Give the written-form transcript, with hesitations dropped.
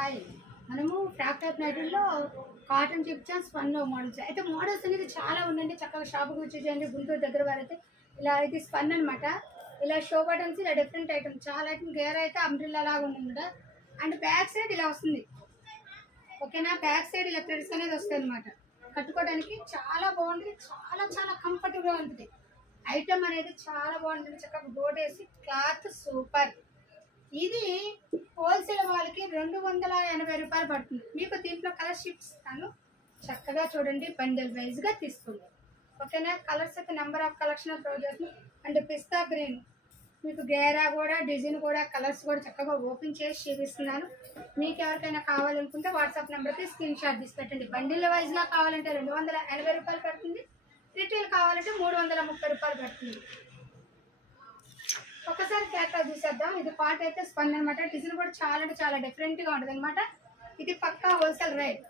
Hi, మనము frock type నైటీల్లో cotton చూపించాం, స్పన్లో models. అయితే మోడల్స్ అనేది చాలా ఉండండి. చక్కగా షాపుకి వచ్చి చేయండి. గుంటూరు దగ్గర వారైతే ఇలా ఇది స్పన్ అనమాట. ఇలా షో బటన్స్, ఇలా డిఫరెంట్ ఐటమ్, చాలా ఐటమ్. గేర్ అయితే అంబ్రిల్లా లాగా ఉందన్నమాట. అండ్ బ్యాక్ సైడ్ ఇలా వస్తుంది, ఓకేనా. బ్యాక్ సైడ్ ఇలా థ్రెడ్స్ అనేది వస్తాయి అనమాట. కట్టుకోవడానికి చాలా బాగుంటుంది, చాలా చాలా కంఫర్టబుల్గా ఉంటుంది. ఐటమ్ అనేది చాలా బాగుంటుంది. చక్కగా బోర్డు వేసి క్లాత్ సూపర్. ఇది హోల్సేల్ వాళ్ళకి 280 రూపాయలు పడుతుంది. మీకు దీంట్లో కలర్ షీట్స్ ఇస్తాను, చక్కగా చూడండి. బండిల్ వైజ్గా తీసుకోండి, ఓకేనా. కలర్స్ అయితే నెంబర్ ఆఫ్ కలెక్షన్ త్రో చేస్తుంది. అండ్ పిస్తా గ్రీన్, మీకు గేరా కూడా, డిజైన్ కూడా, కలర్స్ కూడా చక్కగా ఓపెన్ చేసి చూపిస్తున్నాను. మీకు ఎవరికైనా కావాలనుకుంటే వాట్సాప్ నెంబర్కి స్క్రీన్ షాట్ తీసి పెట్టండి. బండిల్ వైజ్గా కావాలంటే 280 రూపాయలు పడుతుంది. రిటైల్ కావాలంటే 330 రూపాయలు పడుతుంది. ఒకసారి క్యారెక్టర్ చూసేద్దాం. ఇది పార్ట్ అయితే స్పన్ అనమాట. డిజైన్ కూడా చాలా అంటే చాలా డిఫరెంట్గా ఉంటుంది అనమాట. ఇది పక్కా హోల్సేల్ రేట్.